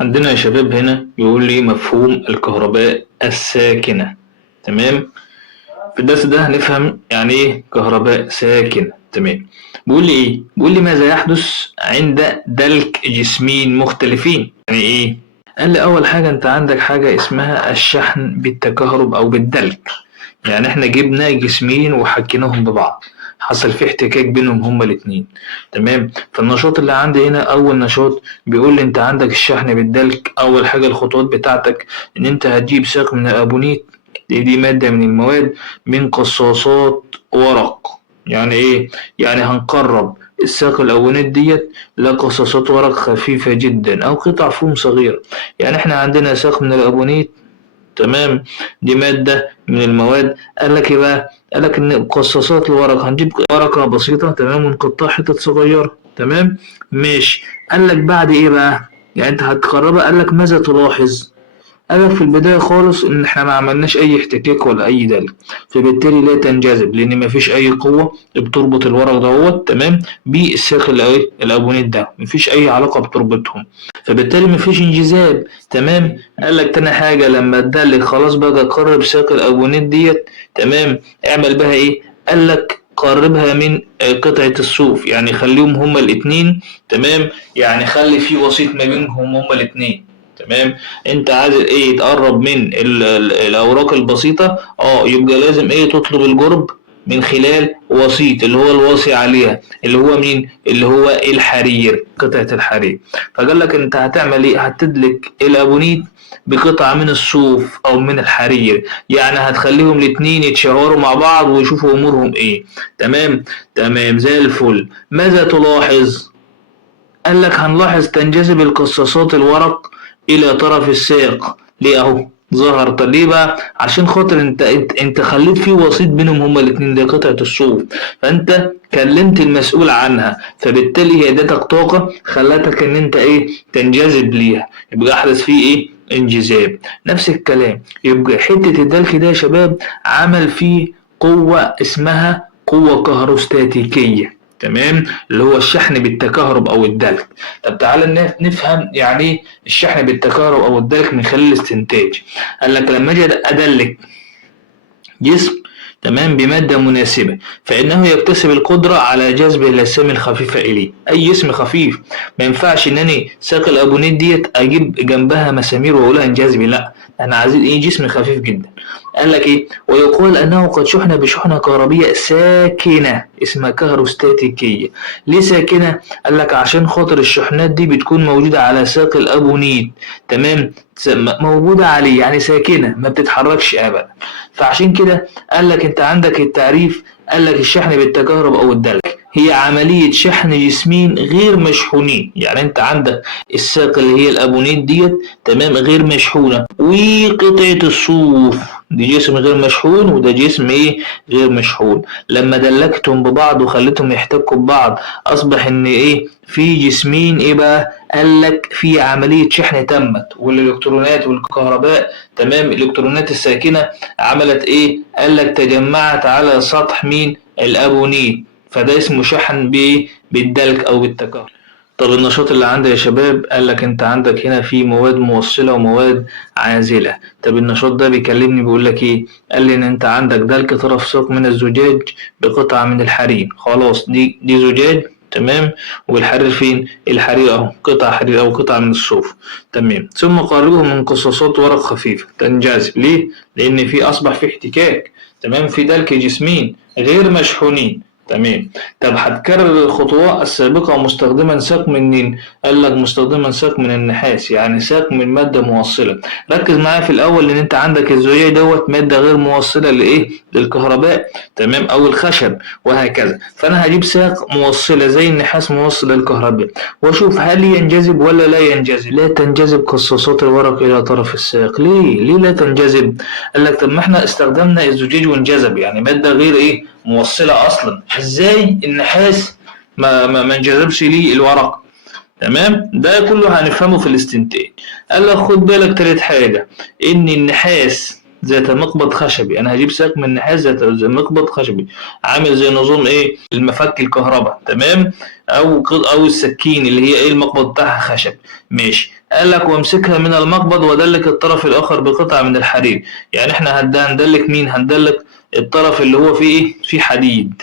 عندنا يا شباب هنا بيقول لي مفهوم الكهرباء الساكنة. تمام، في الدرس ده هنفهم يعني ايه كهرباء ساكنة. تمام، بيقول لي ايه؟ بيقول لي ماذا يحدث عند دلك جسمين مختلفين. يعني ايه؟ قال لي اول حاجة انت عندك حاجة اسمها الشحن بالتكهرب او بالدلك. يعني احنا جبنا جسمين وحكيناهم ببعض، حصل في احتكاك بينهم هما الاتنين. تمام، فالنشاط اللي عندي هنا اول نشاط بيقول لي انت عندك الشحن بالدلك. اول حاجة الخطوات بتاعتك ان انت هتجيب ساق من الابونيت، دي مادة من المواد من قصاصات ورق. يعني ايه؟ يعني هنقرب الساق الأبونيت ديت لقصاصات ورق خفيفة جدا أو قطع فوم صغيرة. يعني احنا عندنا ساق من الأبونيت، تمام، دي مادة من المواد. قال لك ايه بقى؟ قال لك ان قصاصات الورق هنجيب ورقة بسيطة، تمام، ونقطعها حتت صغيرة. تمام، ماشي. قال لك بعد ايه بقى؟ يعني انت هتقربها. قال لك ماذا تلاحظ؟ قالك في البداية خالص إن إحنا ما عملناش أي احتكاك ولا أي دلك، فبالتالي لا تنجذب لأن مفيش أي قوة بتربط الورق دوت، تمام، بالساق الأبونيت ده، مفيش أي علاقة بتربطهم، فبالتالي مفيش انجذاب. تمام، قالك تاني حاجة لما تدلك خلاص بقى قرب ساق الأبونيت ديت، تمام، اعمل بها إيه؟ قالك قربها من قطعة الصوف، يعني خليهم هما الاتنين، تمام، يعني خلي في وسيط ما بينهم هما الاتنين. تمام، انت عايز ايه؟ تقرب من الاوراق البسيطه، يبقى لازم ايه؟ تطلب الجرب من خلال وسيط اللي هو الواصي عليها، اللي هو مين؟ اللي هو الحرير، قطعه الحرير. فقال لك انت هتعمل ايه؟ هتدلك الابونيت بقطعه من الصوف او من الحرير، يعني هتخليهم الاتنين يتشاوروا مع بعض ويشوفوا امورهم ايه. تمام، تمام زي الفل. ماذا تلاحظ؟ قال لك هنلاحظ تنجذب القصاصات الورق الى طرف الساق. ليه؟ اهو ظهر. طب ليه بقى؟ عشان خاطر انت خليت في وسيط بينهم هما الاتنين، ده قطعة الصوف، فانت كلمت المسؤول عنها، فبالتالي هي ادتك طاقة خلتك ان انت ايه؟ تنجذب ليها، يبقى احدث فيه ايه؟ انجذاب. نفس الكلام، يبقى حتة الدلك ده يا شباب عمل فيه قوة اسمها قوة كهروستاتيكية. تمام، اللي هو الشحن بالتكهرب او الدلك. طب تعالى نفهم يعني ايه الشحن بالتكهرب او الدلك من خلال الاستنتاج. قال لك لما اجي ادلك جسم، تمام، بمادة مناسبة، فإنه يكتسب القدرة على جذب الأجسام الخفيفة إليه. أي جسم خفيف، ما ينفعش إن أنا ساق الأبونيت ديت أجيب جنبها مسامير وأقولها انجذبي، لأ، أنا عايزين إيه؟ جسم خفيف جدا. قال لك إيه؟ ويقال أنه قد شحن بشحنة كهربية ساكنة اسمها كهروستاتيكية. ليه ساكنة؟ قال لك عشان خاطر الشحنات دي بتكون موجودة على ساق الأبونيت، تمام، موجودة عليه، يعني ساكنة ما بتتحركش أبدا. فعشان كده قال لك انت عندك التعريف. قال لك الشحن بالتكهرب او الدلك هي عملية شحن جسمين غير مشحونين. يعني انت عندك الساق اللي هي الابونيت ديت، تمام، غير مشحونة، وقطعة الصوف دي جسم غير مشحون، وده جسم ايه؟ غير مشحون. لما دلكتهم ببعض وخليتهم يحتكوا ببعض اصبح ان ايه؟ في جسمين ايه بقى؟ قال لك في عملية شحن تمت، والالكترونات والكهرباء، تمام، الالكترونات الساكنة عملت ايه؟ قال لك تجمعت على سطح مين؟ الابونيت، فده اسمه شحن بايه؟ بالدلك او بالتكهرب. طب النشاط اللي عندي يا شباب، قال لك انت عندك هنا في مواد موصلة ومواد عازلة. طب النشاط ده بيكلمني بيقول لك ايه؟ قال لي ان انت عندك دلك طرف ساق من الزجاج بقطعة من الحرير. خلاص، دي زجاج، تمام، والحرير فين؟ الحرير اهو، قطع حرير او قطعة من الصوف. تمام، ثم قاربه من قصاصات ورق خفيفة تنجذب. ليه؟ لان في اصبح في احتكاك، تمام، في دلك جسمين غير مشحونين. تمام. طب هتكرر الخطوات السابقة مستخدما ساق منين؟ قال لك مستخدما ساق من النحاس، يعني ساق من مادة موصلة. ركز معايا في الأول إن أنت عندك الزجاج دوت مادة غير موصلة لإيه؟ للكهرباء، تمام، أو الخشب وهكذا. فأنا هجيب ساق موصلة زي النحاس موصل للكهرباء، وأشوف هل ينجذب ولا لا ينجذب. لا تنجذب قصاصات الورق إلى طرف الساق. ليه لا تنجذب؟ قال لك طب ما إحنا استخدمنا الزجاج وانجذب، يعني مادة غير إيه؟ موصلة أصلا. ازاي النحاس ما انجذبش ليه الورق؟ تمام. ده كله هنفهمه في الاستنتاج. قال لك خد بالك تالت حاجة، ان النحاس ذات مقبض خشبي، انا هجيب ساق من النحاس ذات مقبض خشبي عامل زي نظام ايه المفك الكهرباء، تمام، او السكين اللي هي ايه المقبض بتاعها خشب، ماشي. قال لك وامسكها من المقبض ودلك الطرف الاخر بقطعة من الحديد. يعني احنا هندلك مين؟ هندلك الطرف اللي هو فيه ايه فيه حديد،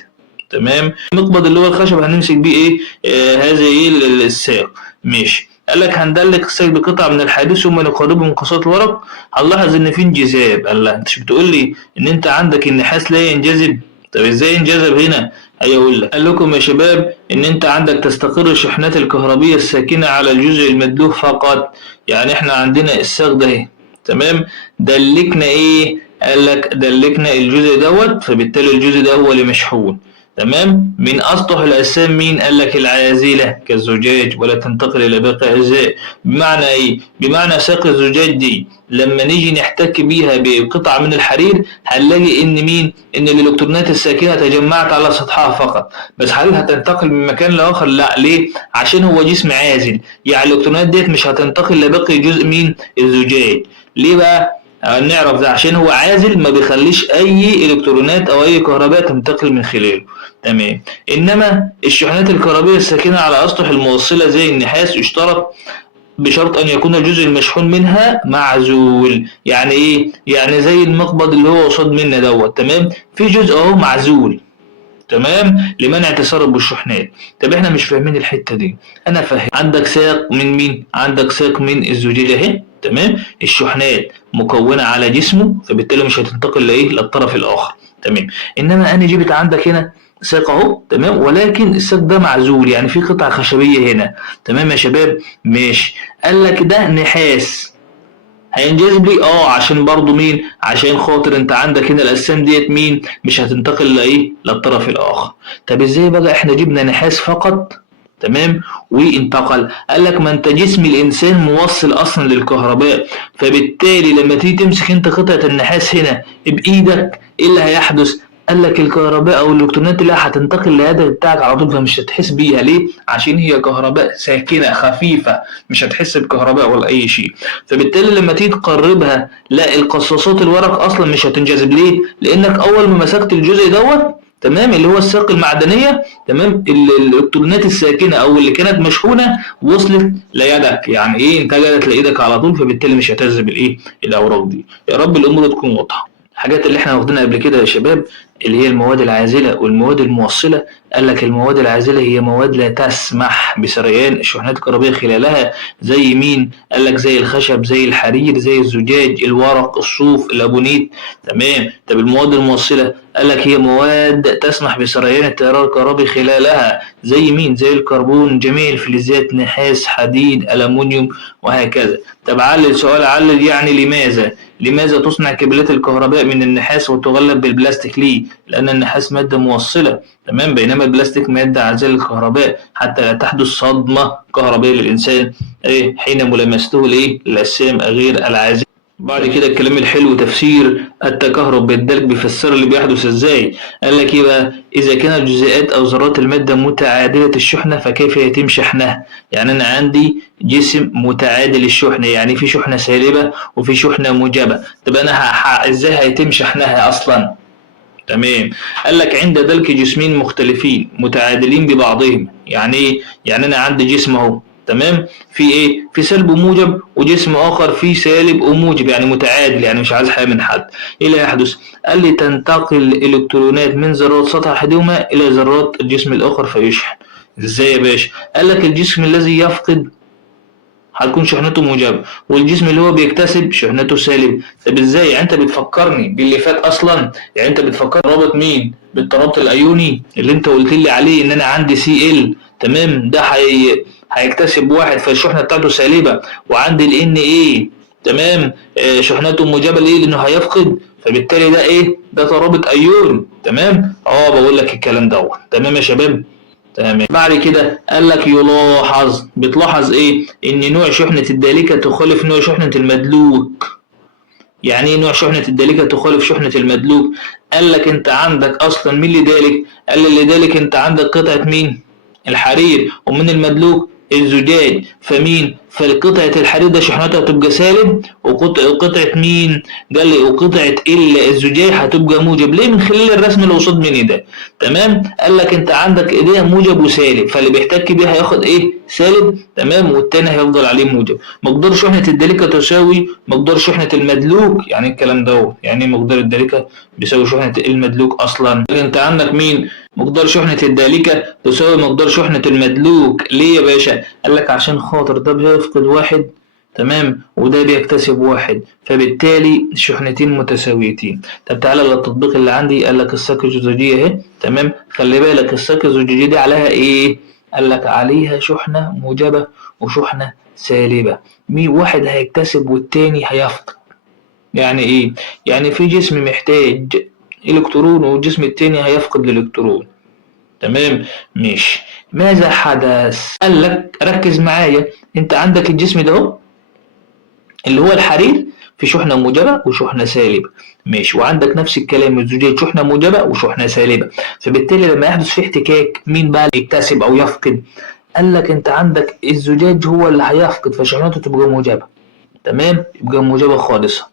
تمام. المقبض اللي هو الخشب هنمسك بيه ايه هذا ايه الساق، ماشي. قال لك هندلك الساق بقطعة من الحديد ثم نقاربه من قساط الورق. هنلاحظ ان في انجذاب. قال لا انت مش بتقول لي ان انت عندك النحاس لا ينجذب؟ طب ازاي ينجذب هنا؟ هيقول لك، قال لكم يا شباب ان انت عندك تستقر الشحنات الكهربية الساكنة على الجزء المدلوك فقط. يعني احنا عندنا الساق ده اهي، تمام، دلكنا ايه؟ قال لك دلكنا الجزء دوت، فبالتالي الجزء ده هو اللي مشحون، تمام. من اسطح الاجسام مين؟ قال لك العازله كالزجاج ولا تنتقل الى باقي الاجزاء. بمعنى ايه؟ بمعنى ساق الزجاج دي لما نيجي نحتك بيها بقطعه من الحرير هنلاقي ان مين؟ ان الالكترونات الساكنه تجمعت على سطحها فقط، بس هل هتنتقل من مكان لاخر؟ لا. ليه؟ عشان هو جسم عازل، يعني الالكترونات ديت مش هتنتقل لباقي جزء مين؟ الزجاج. ليه بقى؟ نعرف ده عشان هو عازل ما بيخليش اي الكترونات او اي كهرباء تنتقل من خلاله، تمام. انما الشحنات الكهربية الساكنة على اسطح الموصلة زي النحاس اشترط بشرط ان يكون الجزء المشحون منها معزول. يعني ايه؟ يعني زي المقبض اللي هو قصاد منا دوت، تمام، في جزء اهو معزول، تمام، لمنع تسرب الشحنات. طب احنا مش فاهمين الحته دي. انا فاهم. عندك ساق من مين؟ عندك ساق من الزجاجه اهي، تمام، الشحنات مكونه على جسمه فبالتالي مش هتنتقل لايه للطرف الاخر، تمام. انما انا جبت عندك هنا ساق اهو، تمام، ولكن الساق ده معزول، يعني في قطعه خشبيه هنا، تمام يا شباب، ماشي. قال لك ده نحاس هينجذب لي عشان برضو مين؟ عشان خاطر انت عندك هنا الاجسام ديت مين؟ مش هتنتقل لايه للطرف الاخر. طب ازاي بقى احنا جبنا نحاس فقط، تمام، وانتقل؟ قال لك ما انت جسم الانسان موصل اصلا للكهرباء، فبالتالي لما تيجي تمسك انت قطعه النحاس هنا بايدك ايه اللي هيحدث؟ قال لك الكهرباء او الالكترونات اللي هتنتقل للهدف بتاعك على طول، فمش هتحس بيها. ليه؟ عشان هي كهرباء ساكنه خفيفه، مش هتحس بكهرباء ولا اي شيء. فبالتالي لما تيجي تقربها لا القصاصات الورق اصلا مش هتنجذب. ليه؟ لانك اول ما مسكت الجزء دوت، تمام، اللي هو الساق المعدنيه، تمام، الالكترونات الساكنه او اللي كانت مشحونه وصلت ليدك، يعني ايه انتقلت لايدك على طول، فبالتالي مش هتجذب الايه الاوراق دي. يا رب الامور تكون واضحه. الحاجات اللي احنا واخدينها قبل كده يا شباب اللي هي المواد العازله والمواد الموصله. قال لك المواد العازله هي مواد لا تسمح بسريان الشحنات الكهربائيه خلالها، زي مين؟ قال لك زي الخشب، زي الحرير، زي الزجاج، الورق، الصوف، الابونيت، تمام. طب المواد الموصله قال لك هي مواد تسمح بسريان التيار الكهربي خلالها، زي مين؟ زي الكربون، جميع الفلزات، نحاس، حديد، ألمنيوم، وهكذا. طب علل سؤال، علل يعني لماذا تصنع كابلات الكهرباء من النحاس وتغلف بالبلاستيك؟ ليه؟ لأن النحاس مادة موصلة، تمام، بينما البلاستيك مادة عازلة للكهرباء حتى لا تحدث صدمة كهربائية للإنسان حين ملامسته للأجسام غير العازلة. بعد كده الكلام الحلو تفسير التكهرب بالدلك بيفسر اللي بيحدث ازاي. قال لك ايه بقى؟ اذا كانت جزيئات او ذرات الماده متعادله الشحنه فكيف يتم شحنها؟ يعني انا عندي جسم متعادل الشحنه، يعني في شحنه سالبه وفي شحنه موجبه. طب انا ازاي هيتم شحنها اصلا؟ تمام. قال لك عند دلك جسمين مختلفين متعادلين ببعضهم. يعني ايه؟ يعني انا عندي جسم اهو، تمام، في ايه؟ في سلب وموجب، وجسم اخر فيه سالب وموجب، يعني متعادل، يعني مش عايز حاجه من حد. ايه اللي هيحدث؟ قال لي تنتقل الالكترونات من ذرات سطح احدهما الى ذرات الجسم الاخر فيشحن. ازاي يا باشا؟ قال لك الجسم الذي يفقد هتكون شحنته موجبه، والجسم اللي هو بيكتسب شحنته سالب. طب ازاي؟ يعني انت بتفكرني باللي فات اصلا، يعني انت بتفكرني رابط مين؟ بالترابط الايوني اللي انت قلت لي عليه ان انا عندي سي ال، تمام، ده هيكتسب واحد فالشحنه بتاعته سالبه، وعندي ال ان ايه، تمام، شحنته موجبه. ليه؟ لانه هيفقد، فبالتالي ده ايه؟ ده ترابط ايوني، تمام. بقول لك الكلام دوت، تمام يا شباب، تمام. بعد كده قال لك بتلاحظ ايه؟ ان نوع شحنة الدالكة تخالف نوع شحنة المدلوك. يعني ايه نوع شحنة الدالكة تخالف شحنة المدلوك؟ قال لك انت عندك اصلا مين اللي دالك؟ قال اللي دالك انت عندك قطعة مين؟ الحرير. ومن المدلوك الزجاج فمين؟ فالقطعة الحديد ده شحنتها هتبقى سالب، وقطعة مين؟ قال لي وقطعة الزجاج هتبقى موجب. ليه؟ من خلال الرسم اللي قصاد مني ده. تمام؟ قال لك انت عندك ايديها موجب وسالب، فاللي بيحتك بيها هياخد ايه؟ سالب. تمام؟ والتاني هيفضل عليه موجب. مقدار شحنة الدالكة تساوي مقدار شحنة المدلوك. يعني الكلام ده يعني مقدار الدالكة بيساوي شحنة المدلوك اصلا. انت عندك مين؟ مقدار شحنة الدالكة تساوي مقدار شحنة المدلوك. ليه يا باشا؟ قال لك عشان خاطر ده بيفقد واحد، تمام، وده بيكتسب واحد، فبالتالي الشحنتين متساويتين. طب تعالى للتطبيق اللي عندي. قال لك الساق الزجاجية اهي، تمام، خلي بالك الساق الزجاجية دي عليها ايه؟ قال لك عليها شحنة موجبة وشحنة سالبة. واحد هيكتسب والتاني هيفقد. يعني ايه؟ يعني في جسم محتاج الكترون والجسم التاني هيفقد الالكترون. تمام؟ ماشي. ماذا حدث؟ قال لك ركز معايا، انت عندك الجسم ده اهو اللي هو الحرير في شحنة موجبة وشحنة سالبة. ماشي. وعندك نفس الكلام الزجاج شحنة موجبة وشحنة سالبة. فبالتالي لما يحدث فيه احتكاك مين بقى اللي يكتسب او يفقد؟ قال لك انت عندك الزجاج هو اللي هيفقد فشحنته تبقى موجبة. تمام؟ يبقى موجبة خالصة.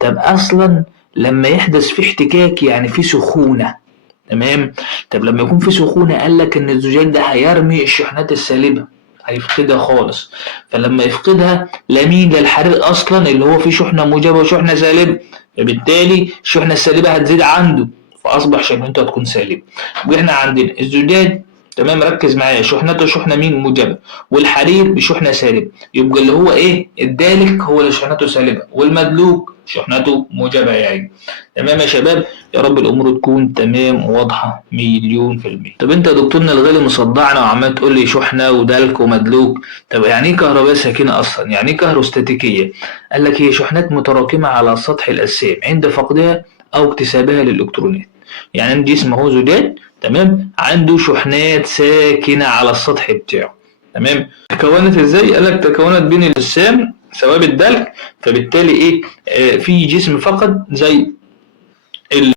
طب اصلا لما يحدث فيه احتكاك يعني فيه سخونة. تمام؟ طب لما يكون في سخونة قال لك ان الزجاج ده هيرمي الشحنات السالبة، هيفقدها خالص. فلما يفقدها لمين؟ للحرير اصلا اللي هو فيه شحنة موجبة وشحنة سالبة، فبالتالي الشحنة السالبة هتزيد عنده فاصبح شحنته هتكون سالبة. واحنا عندنا الزجاج، تمام، ركز معايا، شحنته شحنة مين؟ موجبة، والحرير بشحنة سالبة. يبقى اللي هو ايه؟ الدالك هو اللي شحنته سالبة، والمدلوك شحنته موجبة يعني. تمام يا شباب؟ يا رب الامور تكون تمام وواضحة مليون في المية. طب انت يا دكتورنا الغالي مصدعنا وعمال تقول لي شحنة ودالك ومدلوك. طب يعني ايه كهرباء ساكنة اصلا؟ يعني ايه كهروستاتيكية؟ قال لك هي شحنات متراكمة على سطح الاجسام عند فقدها او اكتسابها للالكترونات. يعني الجسم هو زجاج، تمام، عنده شحنات ساكنة على السطح بتاعه. تمام؟ تكونت ازاي؟ قال لك تكونت بين الاجسام ثوابت دالك، فبالتالي ايه؟ في جسم فقد زي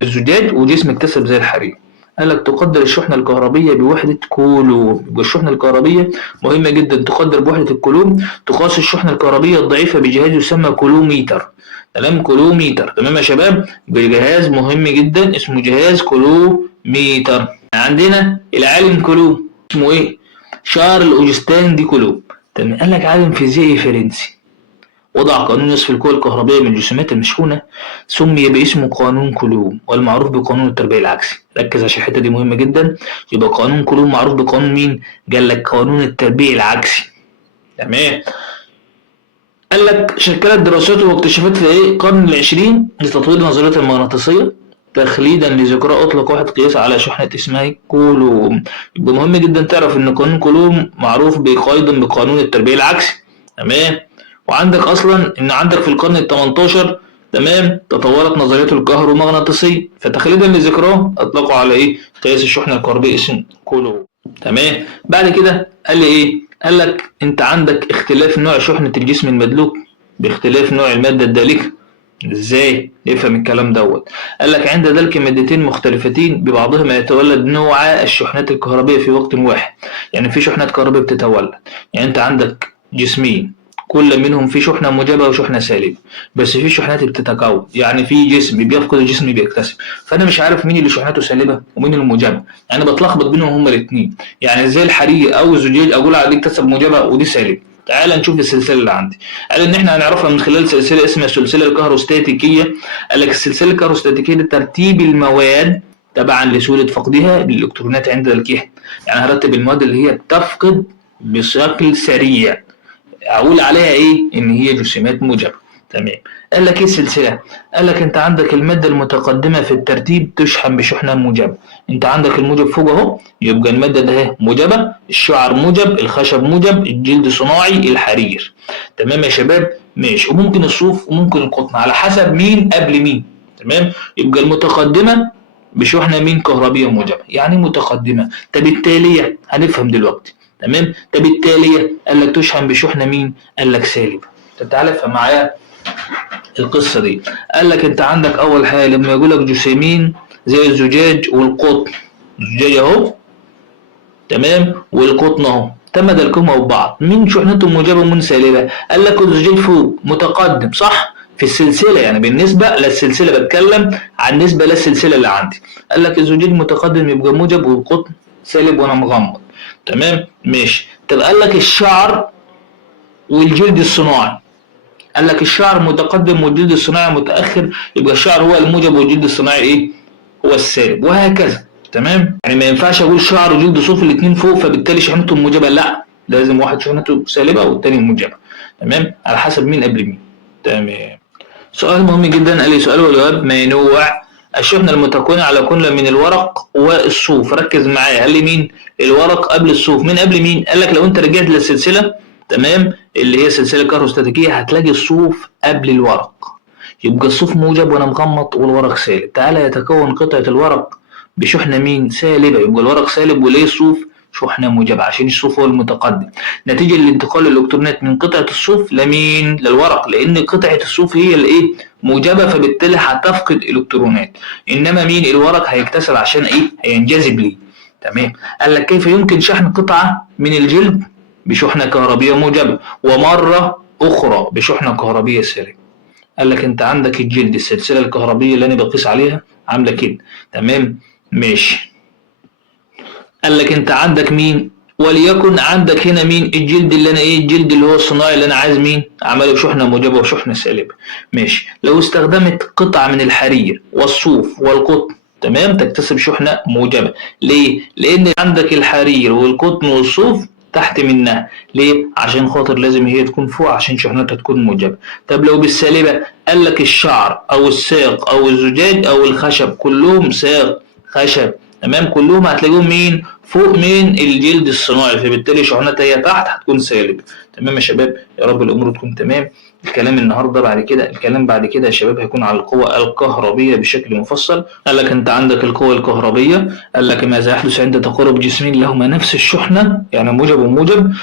الزجاج وجسم اكتسب زي الحرير. قال لك تقدر الشحنة الكهربية بوحدة كولوم. والشحنة الكهربية مهمة جدا، تقدر بوحدة الكولوم. تقاس الشحنة الكهربية الضعيفة بجهاز يسمى كولوميتر. تمام؟ كولوميتر. تمام يا شباب؟ بجهاز مهم جدا اسمه جهاز كولوميتر. عندنا العالم كولوم اسمه ايه؟ شارل اوجستين دي كولوم. تمام؟ قال لك عالم فيزيائي فرنسي وضع قانون نصف القوى الكهربائية من الجسيمات المشحونة، سمي باسمه قانون كولوم والمعروف بقانون التربيع العكسي. ركز عشان الحتة دي مهمة جدا. يبقى قانون كولوم معروف بقانون مين؟ قال لك قانون التربيع العكسي. تمام؟ قال لك شكلت دراساته واكتشافات في ايه؟ القرن العشرين لتطوير نظرية المغناطيسية تخليدا لذكرى أطلق واحد قياس على شحنة اسمها كولوم. يبقى مهم جدا تعرف إن قانون كولوم معروف أيضا بقانون التربيع العكسي. تمام؟ وعندك اصلا ان عندك في القرن ال18، تمام، تطورت نظريته الكهرومغناطيسيه فتخليدا لذكراه اطلقوا على ايه؟ قياس الشحنه الكهربائيه اسم كولوم. تمام؟ بعد كده قال لي ايه؟ قال لك انت عندك اختلاف نوع شحنه الجسم المدلوك باختلاف نوع الماده الدالكه. ازاي نفهم الكلام دوت؟ قال لك عند دلك مادتين مختلفتين ببعضهما يتولد نوع الشحنات الكهربائيه في وقت واحد. يعني في شحنات كهربائيه بتتولد. يعني انت عندك جسمين كل منهم فيه شحنة موجبة وشحنة سالبة، بس في شحنات بتتكون. يعني في جسم بيفقد وجسم بيكتسب، فأنا مش عارف مين اللي شحناته سالبة ومين الموجبة، أنا بتلخبط بينهم هما الاتنين. يعني ازاي الحرير أو الزجاج أقول على دي اكتسب موجبة ودي سالبة؟ تعال نشوف السلسلة اللي عندي. قال إن إحنا هنعرفها من خلال سلسلة اسمها السلسلة الكهروستاتيكية. قال لك السلسلة الكهروستاتيكية دي ترتيب المواد تبعا لسهولة فقدها للإلكترونات عند دلكها. يعني هرتب المواد اللي هي بتفقد بشكل سريع، اقول عليها ايه؟ ان هي جسيمات موجبه. تمام؟ قال لك ايه السلسله؟ قال لك انت عندك الماده المتقدمه في الترتيب تشحن بشحنه موجبه. انت عندك الموجب فوق اهو، يبقى الماده ده موجبه، الشعر موجب، الخشب موجب، الجلد صناعي، الحرير. تمام يا شباب؟ ماشي. وممكن الصوف وممكن القطن على حسب مين قبل مين. تمام؟ يبقى المتقدمه بشحنه مين؟ كهربيه موجبه. يعني متقدمه. طب التاليه هنفهم دلوقتي. تمام؟ طب التالية قال لك تشحن بشحنة مين؟ قال لك سالبة. طب تعالى افهم معايا القصة دي. قال لك انت عندك اول حاجة لما يقول لك جسيمين زي الزجاج والقطن، الزجاج اهو، تمام، والقطن اهو، تم دلكهما ببعض، مين شحنته موجبة ومين سالبة؟ قال لك الزجاج فوق متقدم صح؟ في السلسلة، يعني بالنسبة للسلسلة بتكلم عن نسبة للسلسلة اللي عندي. قال لك الزجاج متقدم يبقى موجب والقطن سالب وانا مغمض. تمام ماشي. طب قال لك الشعر والجلد الصناعي، قال لك الشعر متقدم والجلد الصناعي متأخر، يبقى الشعر هو الموجب والجلد الصناعي ايه؟ هو السالب، وهكذا. تمام؟ يعني ما ينفعش اقول شعر وجلد صوف الاثنين فوق فبالتالي شحنتهم موجبة، لا، لازم واحد شحنته سالبة والتاني موجبة. تمام؟ على حسب مين قبل مين. تمام. سؤال مهم جدا، قال لي سؤال والجواب ما نوع الشحنة المتكونة على كل من الورق والصوف. ركز معايا، قال لي مين؟ الورق قبل الصوف، مين قبل مين؟ قال لك لو انت رجعت للسلسلة تمام اللي هي سلسلة كهروستاتيكية هتلاقي الصوف قبل الورق، يبقى الصوف موجب وانا مغمض والورق سالب. تعالى يتكون قطعة الورق بشحنة مين؟ سالبة، يبقى الورق سالب وليه الصوف شحنة موجبة عشان الصوف هو المتقدم، نتيجة لانتقال الالكترونات من قطعة الصوف لمين؟ للورق، لان قطعة الصوف هي الايه؟ موجبة، فبالتالي هتفقد الكترونات، انما مين؟ الورق هيكتسب عشان ايه؟ هينجذب ليه. تمام. قال لك كيف يمكن شحن قطعة من الجلد بشحنة كهربية موجبة ومرة أخرى بشحنة كهربية سالبة؟ قال لك أنت عندك الجلد السلسلة الكهربية اللي أنا بقيس عليها عاملة كده. تمام ماشي. قال لك أنت عندك مين؟ وليكن عندك هنا مين؟ الجلد اللي أنا إيه؟ الجلد اللي هو الصناعي اللي أنا عايز مين؟ أعمله بشحنة موجبة وشحنة سالبة. ماشي. لو استخدمت قطعة من الحرير والصوف والقطن تمام تكتسب شحنة موجبة. ليه؟ لأن عندك الحرير والقطن والصوف تحت منها، ليه؟ عشان خاطر لازم هي تكون فوق عشان شحنتها تكون موجبة. طب لو بالسالبة، قال لك الشعر أو الساق أو الزجاج أو الخشب كلهم ساق خشب تمام كلهم هتلاقيهم مين؟ فوق مين؟ الجلد الصناعي، فبالتالي شحنتها هي تحت هتكون سالب. تمام يا شباب، يا رب الأمور تكون تمام. الكلام النهارده بعد كده، الكلام بعد كده يا شباب هيكون على القوى الكهربية بشكل مفصل. قال لك أنت عندك القوى الكهربية، قال لك ماذا يحدث عند تقارب جسمين لهما نفس الشحنة يعني موجب وموجب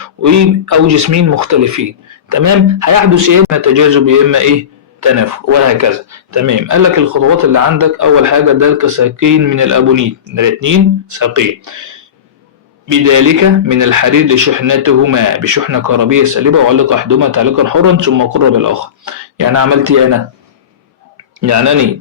أو جسمين مختلفين. تمام، هيحدث يا إما تجاذب يا إما إيه؟ تنافر، وهكذا. تمام. قال لك الخطوات اللي عندك، أول حاجة دلك ساقين من الأبونيت، الاثنين ساقين بذلك من الحرير لشحنتهما بشحنة كهربية سالبة وعلق أحدهما تعليقا حرا ثم قرب الآخر. يعني عملت إيه أنا؟ يعني أنا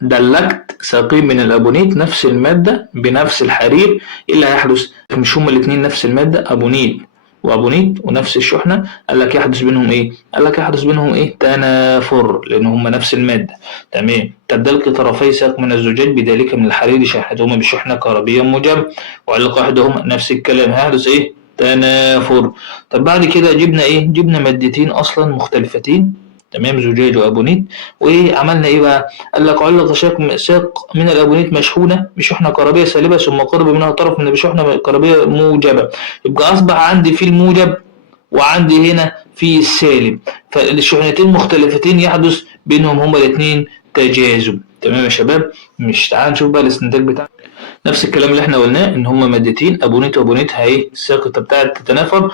دلكت ساقين من الأبونيت نفس المادة بنفس الحرير، إيه اللي هيحدث؟ مش هما الاتنين نفس المادة أبونيت وأبونيت ونفس الشحنة، قال لك يحدث بينهم إيه؟ قال لك يحدث بينهم إيه؟ تنافر، لأن هما نفس المادة. تمام. تدلك طرفي ساق من الزجاج بذلك من الحرير شحنتهما بشحنة كهربية موجبة وعلق أحدهما نفس الكلام، هيحدث إيه؟ تنافر. طب بعد كده جبنا إيه؟ جبنا مادتين أصلا مختلفتين تمام زجاج وابونيت، وعملنا ايه بقى؟ قال لك علق ساق من الابونيت مشحونه بشحنه كهربيه سالبه ثم قرب منها طرف من بشحنه كهربيه موجبه، يبقى اصبح عندي في الموجب وعندي هنا في السالب، فالشحنتين مختلفتين يحدث بينهم هما الاثنين تجاذب. تمام يا شباب؟ مش تعال نشوف بقى الاستنتاج بتاعنا. نفس الكلام اللي احنا قلناه ان هما مادتين ابونيت وابونيت هي الساق بتاعت تتنافر،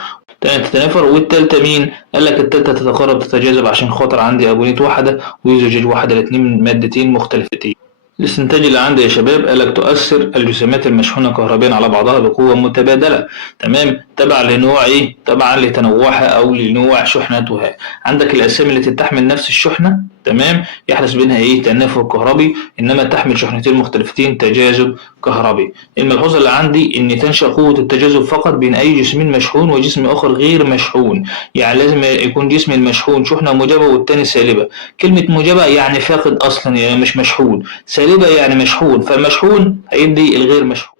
والتالتة مين؟ قال لك التالتة تتقارب تتجاذب عشان خاطر عندي أبونيت واحدة وزجاج واحدة، الاتنين مادتين مختلفتين. الاستنتاج اللي عندي يا شباب، قال لك تؤثر الجسيمات المشحونة كهربيا على بعضها بقوة متبادلة. تمام، تبع لنوع ايه؟ تبعا لتنوعها او لنوع شحنتها. عندك الأجسام التي تحمل نفس الشحنة تمام يحدث بينها ايه؟ تنافر كهربي، انما تحمل شحنتين مختلفتين تجاذب كهربي. الملحوظة اللي عندي ان تنشأ قوة التجاذب فقط بين اي جسمين مشحون وجسم اخر غير مشحون، يعني لازم يكون جسم المشحون شحنة موجبة والتاني سالبة. كلمة موجبة يعني فاقد اصلا، يعني مش مشحون، سالبة يعني مشحون، فالمشحون هيدي الغير مشحون.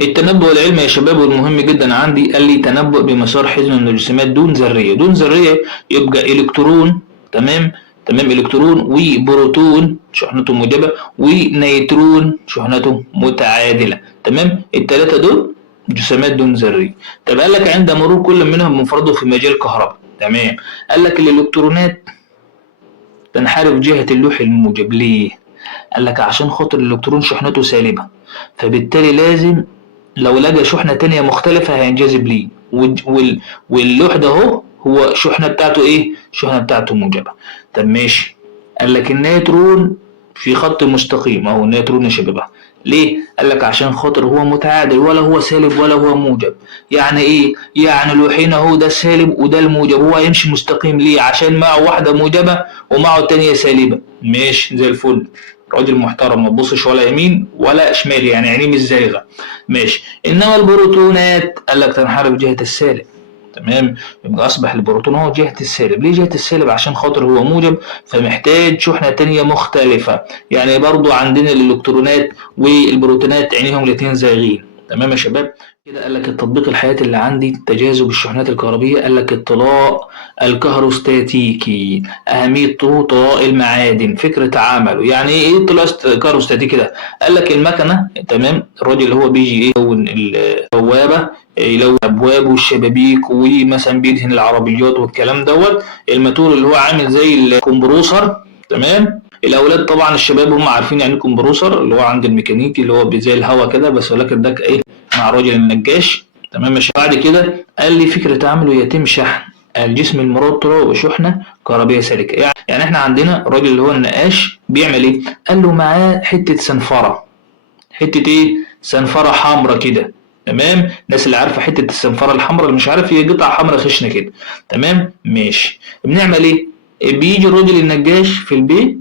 التنبؤ العلمي يا شباب والمهم جدا عندي، قال لي تنبؤ بمسار حزم من الجسيمات دون ذرية. دون ذرية يبقى الكترون تمام الكترون وبروتون شحنته موجبة ونيترون شحنته متعادلة. تمام، الثلاثة دول جسيمات دون ذرية. طب قال لك عند مرور كل منهم بمفرده في مجال الكهرباء. تمام، قال لك الالكترونات تنحرف جهة اللوح الموجب. ليه؟ قال لك عشان خاطر الالكترون شحنته سالبة، فبالتالي لازم لو لقى شحنة تانية مختلفة هينجذب ليه، واللوح ده هو شحنة بتاعته ايه؟ شحنة بتاعته موجبة. طب ماشي. قال لك النيترون في خط مستقيم اهو النيترون يا شباب، ليه؟ قال لك عشان خاطر هو متعادل، ولا هو سالب ولا هو موجب. يعني ايه؟ يعني الوحين اهو ده السالب وده الموجب، هو هيمشي مستقيم ليه؟ عشان معه واحده موجبه ومعه التانيه سالبه. ماشي زي الفل، راجل محترم، ما تبصش ولا يمين ولا شمال، يعني عينيه مش زايغه. ماشي. انما البروتونات قال لك تنحرف جهه السالب. تمام. يبقى اصبح البروتون هو جهه السالب. ليه جهه السالب؟ عشان خاطر هو موجب، فمحتاج شحنه تانيه مختلفه. يعني برضو عندنا الالكترونات والبروتونات عينيهم الاتنين زايغين. تمام يا شباب. كده قال لك التطبيق الحياتي اللي عندي تجاذب الشحنات الكهربية. قال لك الطلاء الكهروستاتيكي، أهمية طلاء المعادن، فكرة عمله. يعني إيه الطلاء الكهروستاتيكي ده؟ قال لك المكنة، تمام، الراجل اللي هو بيجي يلون البوابة، يلون الأبواب والشبابيك، ومثلا بيدهن العربيات والكلام دوت. الماتور اللي هو عامل زي الكمبروسر. تمام. الاولاد طبعا الشباب هم عارفين يعني الكمبروسر اللي هو عند الميكانيكي، اللي هو زي الهوا كده بس، ولكن ده ايه مع راجل النجاش. تمام. مش بعد كده قال لي فكره عمله يتم شحن الجسم المراد طلوع بشحنه كهربيه سالكه. يعني احنا عندنا الراجل اللي هو النقاش بيعمل ايه؟ قال له معاه حته صنفره، حته ايه؟ صنفره حمراء كده. تمام. الناس اللي عارفه حته الصنفره الحمراء، اللي مش عارف هي قطعه حمراء خشنه كده. تمام. ماشي. بنعمل ايه؟ بيجي الراجل النجاش في البيت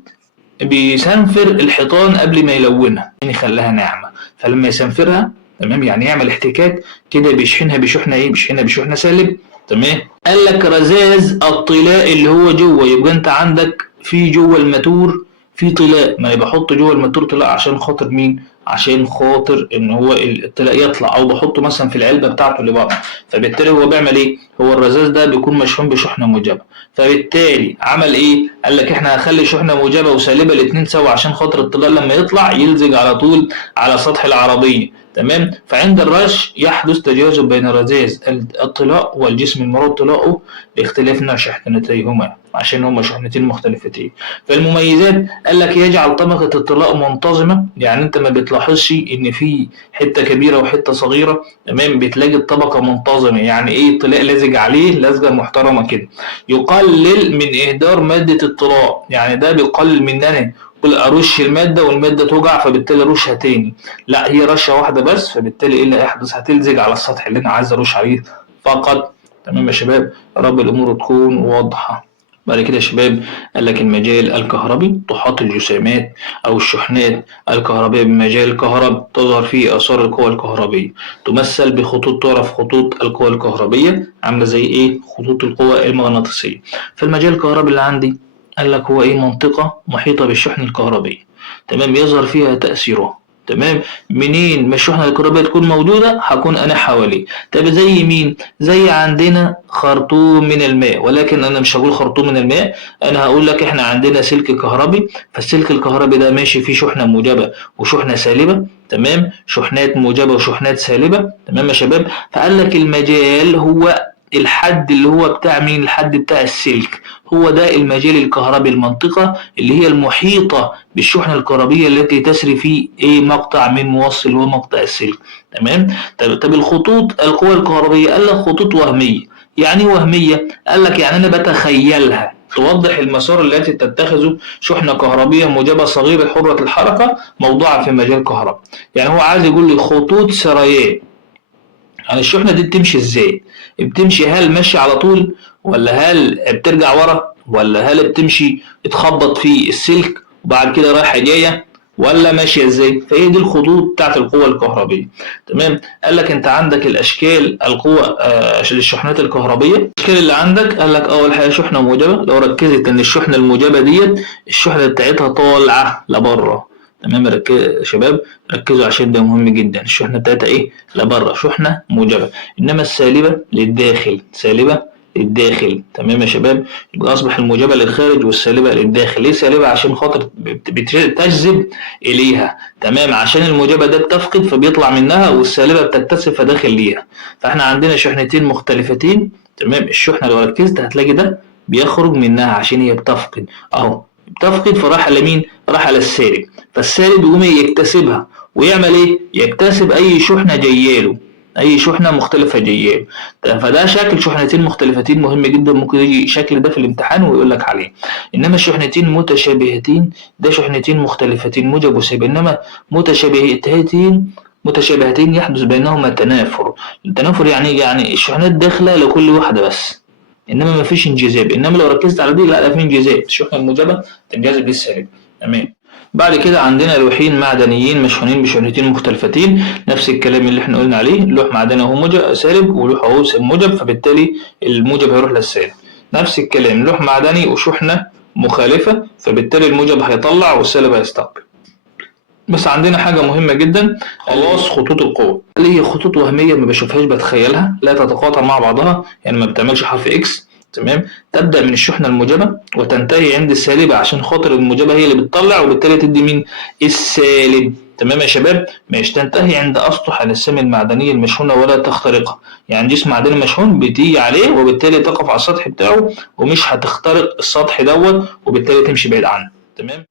بيسنفر الحيطان قبل ما يلونها، يعني يخليها ناعمه. فلما يسنفرها، تمام، يعني يعمل احتكاك كده، بيشحنها بشحنه ايه؟ بيشحنها بشحنه سالب. تمام. قال لك رذاذ الطلاء اللي هو جوه. يبقى انت عندك في جوه الماتور في طلاء، ما يبقى بحط جوه الماتور طلاء عشان خاطر مين؟ عشان خاطر ان هو الطلاء يطلع، او بحطه مثلا في العلبه بتاعته اللي بره. فبالتالي هو بيعمل ايه؟ هو الرذاذ ده بيكون مشحون بشحنه موجبه. فبالتالي عمل ايه؟ قال لك احنا هنخلي شحنه موجبه وسالبه الاثنين سوا، عشان خاطر الطلاء لما يطلع يلزق على طول على سطح العربيه. تمام. فعند الرش يحدث تجاذب بين رذاذ الطلاء والجسم المراد طلاؤه لاختلاف نوع شحنتيهما، عشان هما شحنتين مختلفتين. فالمميزات قال لك يجعل طبقة الطلاء منتظمة، يعني انت ما بتلاحظش ان في حتة كبيرة وحتة صغيرة. تمام. بتلاقي الطبقة منتظمة. يعني ايه؟ الطلاء لازق عليه لزقة محترمة كده. يقلل من اهدار مادة الطلاء، يعني ده بيقلل من ان انا ارش المادة والمادة توجع فبالتالي ارشها تاني. لا، هي رشة واحدة بس، فبالتالي ايه اللي هيحدث؟ هتلزق على السطح اللي انا عايز ارش عليه فقط. تمام يا شباب. يا رب الامور تكون واضحة. بعد كده يا شباب قال لك المجال الكهربي، تحاط الجسيمات او الشحنات الكهربية بمجال الكهرباء تظهر فيه اثار القوى الكهربية، تمثل بخطوط تعرف خطوط القوى الكهربية، عاملة زي ايه؟ خطوط القوى المغناطيسية. فالمجال الكهربي اللي عندي قال لك هو ايه؟ منطقة محيطة بالشحن الكهربي. تمام. يظهر فيها تأثيره. تمام. منين ما الشحنة الكهربائية تكون موجودة هكون أنا حواليه. طب زي مين؟ زي عندنا خرطوم من الماء، ولكن أنا مش هقول خرطوم من الماء، أنا هقول لك إحنا عندنا سلك كهربي، فالسلك الكهربي ده ماشي فيه شحنة موجبة وشحنة سالبة. تمام. شحنات موجبة وشحنات سالبة. تمام يا شباب. فقال لك المجال هو الحد اللي هو بتاع مين؟ الحد بتاع السلك. هو ده المجال الكهربي، المنطقة اللي هي المحيطة بالشحنة الكهربية التي تسري في ايه؟ مقطع من موصل هو مقطع السلك. تمام. طب الخطوط القوى الكهربية قال لك خطوط وهمية. يعني وهمية؟ قال لك يعني انا بتخيلها توضح المسار التي تتخذه شحنة كهربية موجبة صغيرة حرة الحركة موضوعة في مجال كهربي. يعني هو عايز يقول لي خطوط سريان. يعني الشحنة دي بتمشي ازاي؟ بتمشي هل ماشية على طول، ولا هل بترجع ورا، ولا هل بتمشي تخبط في السلك وبعد كده رايحة جاية، ولا ماشية ازاي؟ فهي دي الخطوط بتاعت القوة الكهربية. تمام. قال لك انت عندك الاشكال القوة للشحنات الكهربية. الاشكال اللي عندك قال لك اول حاجة شحنة موجبة. لو ركزت ان الشحنة الموجبة ديت الشحنة بتاعتها طالعة لبره. تمام يا شباب، ركزوا عشان ده مهم جدا. الشحنة بتاعتها ايه؟ لبره، شحنة موجبة. انما السالبة للداخل، سالبة للداخل. تمام يا شباب. يبقى اصبح الموجبة للخارج والسالبة للداخل. ليه سالبة؟ عشان خاطر بتجذب اليها. تمام. عشان الموجبة ده بتفقد فبيطلع منها، والسالبة بتكتسب فداخل ليها. فاحنا عندنا شحنتين مختلفتين. تمام. الشحنة لو ركزت هتلاقي ده بيخرج منها عشان هي بتفقد اهو، بتفقد فراح على مين؟ راح على السالب. فالسالب يقوم يكتسبها ويعمل ايه؟ يكتسب اي شحنة جاياله. اي شحنه مختلفه جيان. فده شكل شحنتين مختلفتين مهم جدا، ممكن يجي شكل ده في الامتحان ويقول لك عليه. انما الشحنتين متشابهتين ده شحنتين مختلفتين موجب وسالب. انما متشابهتين يحدث بينهما تنافر. التنافر يعني الشحنات داخله لكل واحده بس، انما مفيش انجذاب. انما لو ركزت على دي لا، في انجذاب، الشحنه الموجبه تنجذب للسالب. تمام. بعد كده عندنا لوحين معدنيين مشحونين بشحنتين مختلفتين، نفس الكلام اللي احنا قلنا عليه، لوح معدني اهو موجب سالب ولوح اهو موجب، فبالتالي الموجب هيروح للسالب. نفس الكلام لوح معدني وشحنه مخالفه، فبالتالي الموجب هيطلع والسالب هيستقبل. بس عندنا حاجة مهمة جدا، خلاص خطوط القوة اللي هي خطوط وهمية ما بشوفهاش بتخيلها، لا تتقاطع مع بعضها، يعني ما بتعملش حرف اكس. تمام. تبدأ من الشحنة الموجبة وتنتهي عند السالبة، عشان خاطر الموجبة هي اللي بتطلع وبالتالي تدي مين؟ السالب. تمام يا شباب؟ ماشي. تنتهي عند أسطح الأجسام المعدنية المشحونة ولا تخترقها، يعني جسم معدني مشحون بتيجي عليه وبالتالي تقف على السطح بتاعه ومش هتخترق السطح دوت وبالتالي تمشي بعيد عنه. تمام.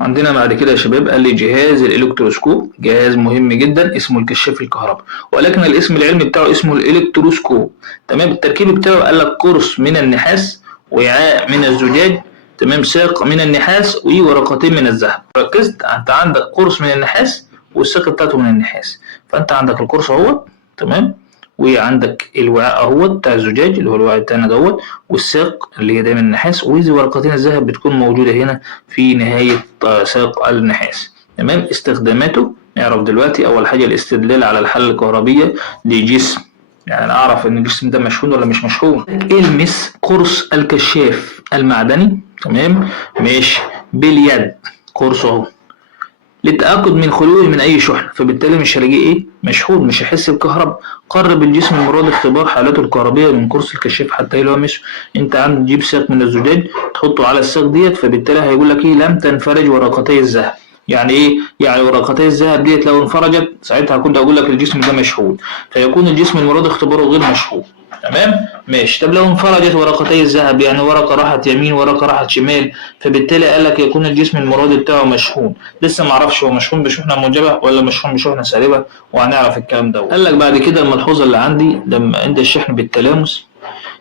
عندنا بعد كده يا شباب قال لي جهاز الالكتروسكوب، جهاز مهم جدا اسمه الكشاف الكهربي، ولكن الاسم العلمي بتاعه اسمه الالكتروسكوب. تمام. التركيب بتاعه قال لك قرص من النحاس، وعاء من الزجاج، تمام، ساق من النحاس، وورقتين من الذهب. ركزت، انت عندك قرص من النحاس والساق بتاعته من النحاس، فانت عندك القرص اهوت. تمام. وعندك الوعاء اهوت بتاع الزجاج اللي هو الوعاء التاني دوت، والساق اللي هي دايما النحاس، وذي ورقتين الذهب بتكون موجودة هنا في نهاية ساق النحاس. تمام. استخداماته نعرف دلوقتي. أول حاجة الاستدلال على الحالة الكهربية لجسم، يعني أعرف إن الجسم ده مشحون ولا مش مشحون. المس قرص الكشاف المعدني، تمام، ماشي، باليد، قرص أهو، للتأكد من خلوه من أي شحنة، فبالتالي مش هلاقيه إيه؟ مشحون، مش هيحس بكهرباء. قرب الجسم المراد اختبار حالته الكهربية من قرص الكشاف حتى لو مش. أنت عندك تجيب ساق من الزجاج تحطه على الساق ديت، فبالتالي هيقول لك إيه؟ لم تنفرج ورقتي الذهب. يعني إيه؟ يعني ورقتي الذهب ديت لو انفرجت ساعتها كنت أقول لك الجسم ده مشحون، فيكون الجسم المراد اختباره غير مشحون. تمام. ماشي. طب لو انفرجت ورقتي الذهب، يعني ورقة راحت يمين ورقة راحت شمال، فبالتالي قال لك يكون الجسم المراد بتاعه مشحون. لسه معرفش هو مشحون بشحنة موجبة ولا مشحون بشحنة سالبة، وهنعرف الكلام ده. قال لك بعد كده الملحوظة اللي عندي، لما عند الشحن بالتلامس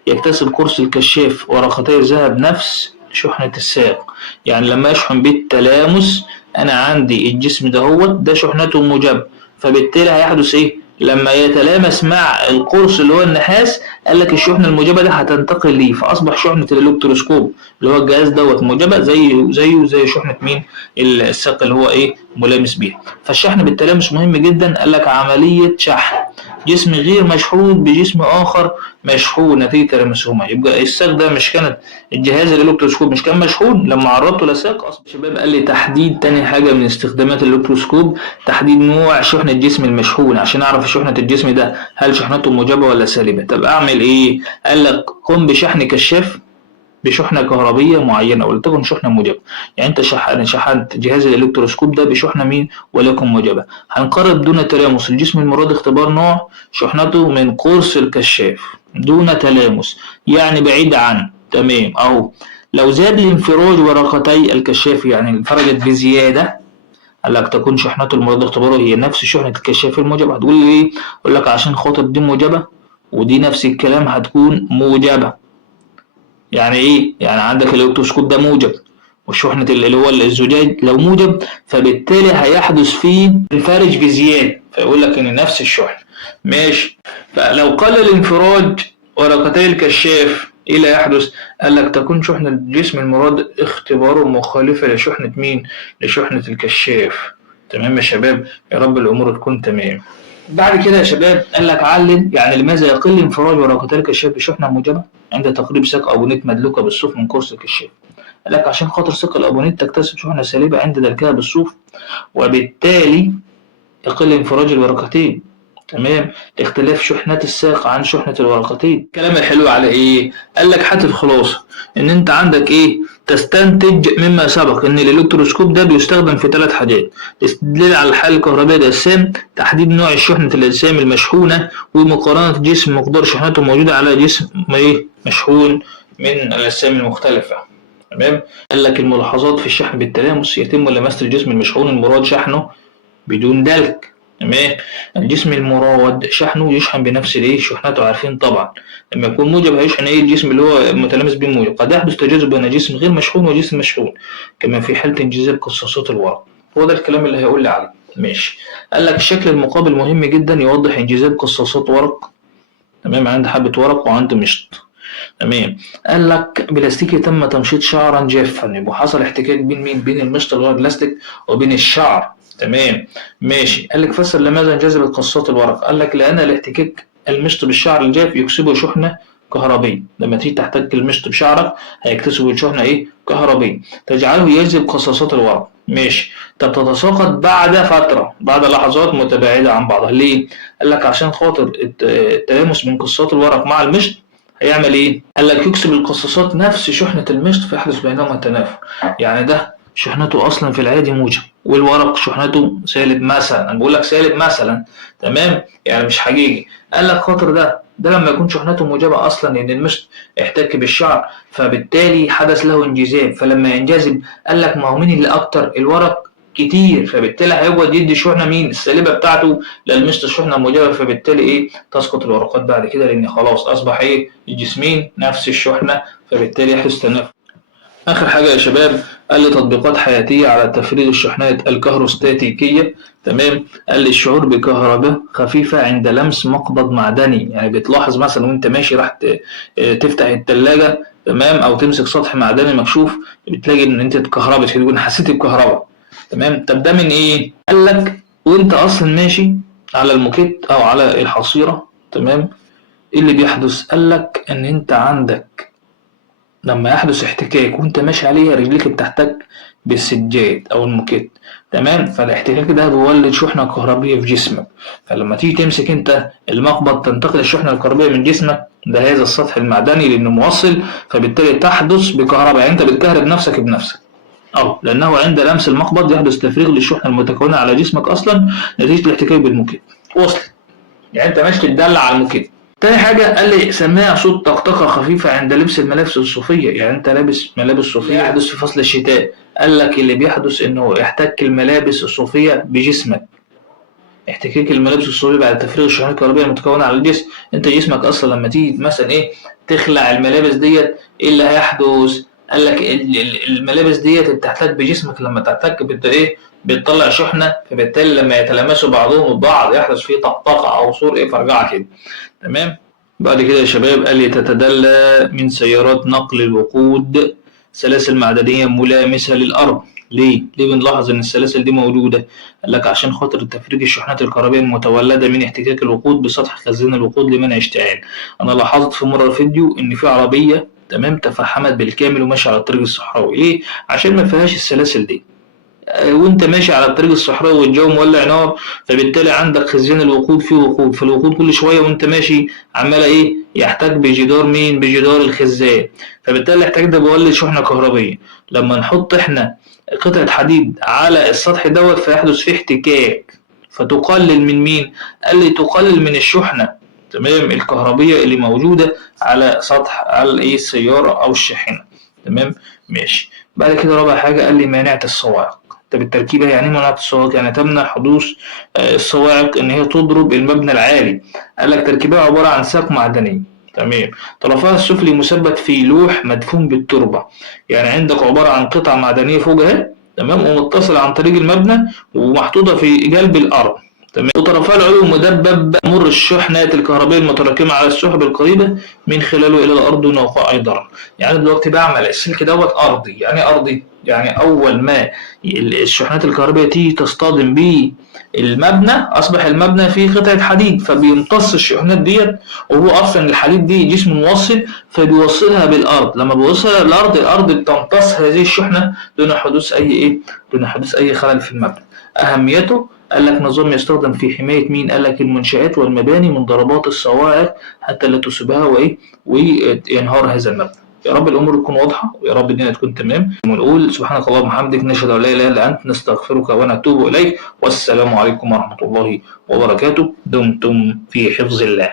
يكتسب قرص الكشاف ورقتي الذهب نفس شحنة الساق. يعني لما اشحن بالتلامس انا عندي الجسم ده شحنته موجبة، فبالتالي هيحدث ايه؟ لما يتلامس مع القرص اللي هو النحاس، قال لك الشحنة الموجبة ده هتنتقل ليه، فأصبح شحنة الإلكتروسكوب اللي هو الجهاز دوت موجبة زي شحنة مين؟ الساق اللي هو إيه؟ ملامس بيها. فالشحن بالتلامس مهم جدا. قال لك عملية شحن جسم غير مشحون بجسم آخر مشحون نتيجة تلامسهما. يبقى الساق ده مش كانت الجهاز الإلكتروسكوب مش كان مشحون لما عرضته لساق أصلا. شباب قال لي تحديد تاني حاجة من استخدامات الإلكتروسكوب، تحديد نوع شحنة الجسم المشحون عشان أعرف شحنة الجسم ده هل شحنته موجبة ولا سالبة. طب أعمل إيه؟ قال لك قم بشحن كشاف بشحنة كهربية معينة ولتكن شحنة موجبة. يعني أنت شحنت جهاز الإلكتروسكوب ده بشحنة مين؟ وليكن موجبة. هنقرب دون تلامس الجسم المراد اختبار نوع شحنته من قرص الكشاف دون تلامس، يعني بعيد عنه. تمام. أهو لو زاد الانفراج ورقتي الكشاف، يعني انفرجت بزيادة، قال لك تكون شحنته المراد اختباره هي نفس شحنة الكشاف الموجبة. هتقول لي إيه؟ أقول لك عشان خاطر دي موجبة ودي نفس الكلام هتكون موجبة. يعني ايه؟ يعني عندك الالكتروسكوب ده موجب وشحنة اللي هو الزجاج لو موجب، فبالتالي هيحدث فيه انفراج بزيادة، فيقول لك ان نفس الشحنة. ماشي. فلو قل الانفراج ورقتي الكشاف ايه اللي هيحدث؟ قال لك تكون شحنة الجسم المراد اختباره مخالفة لشحنة مين؟ لشحنة الكشاف. تمام يا شباب؟ يا رب الامور تكون تمام. بعد كده يا شباب قال لك علل، يعني لماذا يقل انفراج ورقتي الكشاف بشحنة موجبة عند تقريب ساق أبونيت مدلوكة بالصوف من قرص الكشاف. قال لك عشان خاطر ساق الأبونيت تكتسب شحنة سالبة عند دلكها بالصوف، وبالتالي يقل انفراج الورقتين. تمام. لاختلاف شحنات الساق عن شحنة الورقتين. الكلام الحلو على ايه؟ قال لك حتى الخلاصة ان انت عندك ايه؟ تستنتج مما سبق ان الالكتروسكوب ده بيستخدم في 3 حاجات: الاستدلال على الحالة الكهربائية للأجسام، تحديد نوع شحنة الأجسام المشحونة، ومقارنة جسم مقدار شحنته موجودة على جسم ايه؟ مشحون من الأجسام المختلفة. تمام. قال لك الملاحظات في الشحن بالتلامس: يتم لمس الجسم المشحون المراد شحنه بدون دلك، تمام. الجسم المراد شحنه يشحن بنفس شحنته، عارفين طبعا لما يكون موجب هيشحن الجسم اللي هو متلامس بيه موجب. قد يحدث تجاذب بين جسم غير مشحون وجسم مشحون كما في حالة انجذاب قصاصات الورق. هو ده الكلام اللي هيقول لي عليه. ماشي. قال لك الشكل المقابل مهم جدا يوضح انجذاب قصاصات ورق. تمام. عند حبة ورق وعند مشط. تمام. قال لك بلاستيكي تم تمشيط شعرا جافا، وحصل احتكاك بين مين؟ بين المشط اللي هو البلاستيك وبين الشعر. تمام. ماشي. قال لك فسر لماذا انجذبت قصاصات الورق. قال لك لأن الاحتكاك المشط بالشعر الجاف يكسبه شحنة كهربية. لما تيجي تحتك المشط بشعرك هيكتسب شحنة كهربية تجعله يجذب قصاصات الورق. ماشي. طب تتساقط بعد فترة، بعد لحظات متباعدة عن بعضها. ليه؟ قال لك عشان خاطر التلامس بين قصاصات الورق مع المشط هيعمل ايه؟ قال لك يكسب القصاصات نفس شحنة المشط فيحدث بينهما تنافر. يعني ده شحنته اصلا في العادي موجب والورق شحنته سالب مثلا، انا بقول لك سالب مثلا. تمام. يعني مش حقيقي. قال لك خاطر ده لما يكون شحنته موجبه اصلا ان المشط احتك بالشعر فبالتالي حدث له انجذاب، فلما ينجذب قال لك ما هو مين اللي اكتر؟ الورق كتير، فبالتالي هيقعد يدي شحنه مين؟ السالبه بتاعته للمشط الشحنه الموجبه، فبالتالي تسقط الورقات بعد كده لان خلاص اصبح الجسمين نفس الشحنه، فبالتالي يحدث تنافر. آخر حاجة يا شباب قال لي تطبيقات حياتية على تفريغ الشحنات الكهروستاتيكية. تمام. قال لي الشعور بكهرباء خفيفة عند لمس مقبض معدني. يعني بتلاحظ مثلا وانت ماشي راح تفتح التلاجة، تمام، او تمسك سطح معدني مكشوف بتلاقي ان انت اتكهربت كده، تقول حسيت بكهرباء. تمام. طب ده من ايه؟ قال لك وانت اصلا ماشي على الموكيت او على الحصيرة. تمام. ايه اللي بيحدث؟ قال لك ان انت عندك لما يحدث احتكاك وانت ماشي عليه رجليك بتحتك بالسجاد او الموكيت. تمام. فالاحتكاك ده بيولد شحنة كهربية في جسمك، فلما تيجي تمسك انت المقبض تنتقل الشحنة الكهربية من جسمك ده هذا السطح المعدني لانه موصل، فبالتالي تحدث بكهرباء. يعني انت بتكهرب نفسك بنفسك، لانه عند لمس المقبض يحدث تفريغ للشحنة المتكونة على جسمك اصلا نتيجة الاحتكاك بالموكيت. وصل؟ يعني انت ماشي تدلع على الموكيت. تاني حاجة قال لي سماع صوت طقطقة خفيفة عند لبس الملابس الصوفية. يعني انت لابس ملابس صوفية يحدث في فصل الشتاء. قال لك اللي بيحدث انه يحتك الملابس الصوفية بجسمك. احتكاك الملابس الصوفية بعد تفريغ الشحنات الكهربائية المتكونة على الجسم. انت جسمك اصلا لما تيجي مثلا تخلع الملابس ديت ايه اللي هيحدث؟ قال لك الملابس ديت بتحتك بجسمك، لما تحتك بتطلع شحنة، فبالتالي لما يتلامسوا بعضهم البعض يحدث فيه طقطقة او صور فرجعة كده. تمام. بعد كده يا شباب قال لي تتدلى من سيارات نقل الوقود سلاسل معدنية ملامسة للأرض. ليه بنلاحظ ان السلاسل دي موجودة؟ قال لك عشان خاطر تفريغ الشحنات الكهربائية المتولدة من احتكاك الوقود بسطح خزان الوقود لمنع اشتعال. انا لاحظت في مرة فيديو ان في عربية تمام تفحمت بالكامل وماشية على الطريق الصحراوي. ليه؟ عشان ما فيهاش السلاسل دي. وانت ماشي على الطريق الصحراوي والجو مولع نار، فبالتالي عندك خزان الوقود فيه وقود، فالوقود كل شويه وانت ماشي عمال يحتك بجدار مين؟ بجدار الخزان، فبالتالي الاحتكاك ده بيولد شحنه كهربيه. لما نحط احنا قطعه حديد على السطح دوت فيحدث فيه احتكاك، فتقلل من مين؟ قال لي تقلل من الشحنه تمام الكهربيه اللي موجوده على سطح على السياره او الشاحنه. تمام. ماشي. بعد كده رابع حاجه قال لي مانعة الصواعق. طب التركيبة يعني منعت الصواعق؟ يعني تمنع حدوث الصواعق ان هي تضرب المبنى العالي. قال لك تركيبها عبارة عن ساق معدني. تمام. طرفها السفلي مثبت في لوح مدفون بالتربة. يعني عندك عبارة عن قطعة معدنية فوقها تمام ومتصلة عن طريق المبنى ومحطوطة في جلب الأرض. تمام. وطرفها العلوي مدبب مر الشحنات الكهربائية المتراكمة على السحب القريبة من خلاله إلى الأرض دون وقوع أي ضرر. يعني دلوقتي بعمل السلك دوت أرضي. يعني أرضي يعني أول ما الشحنات الكهربائية تيجي تصطدم بالمبنى أصبح المبنى فيه قطعة حديد، فبيمتص الشحنات ديت، وهو أصلا الحديد دي جسم موصل فبيوصلها بالأرض. لما بيوصلها للأرض الأرض بتمتص هذه الشحنة دون حدوث أي خلل في المبنى. أهميته قال لك نظام يستخدم في حماية مين؟ قال لك المنشآت والمباني من ضربات الصواعق حتى لا تصيبها وينهار هذا المبنى. يا رب الأمور تكون واضحة ويا رب الدنيا تكون تمام. ونقول سبحانك اللهم وبحمدك نشهد أن لا إله إلا أنت نستغفرك ونتوب إليك، والسلام عليكم ورحمة الله وبركاته. دمتم في حفظ الله.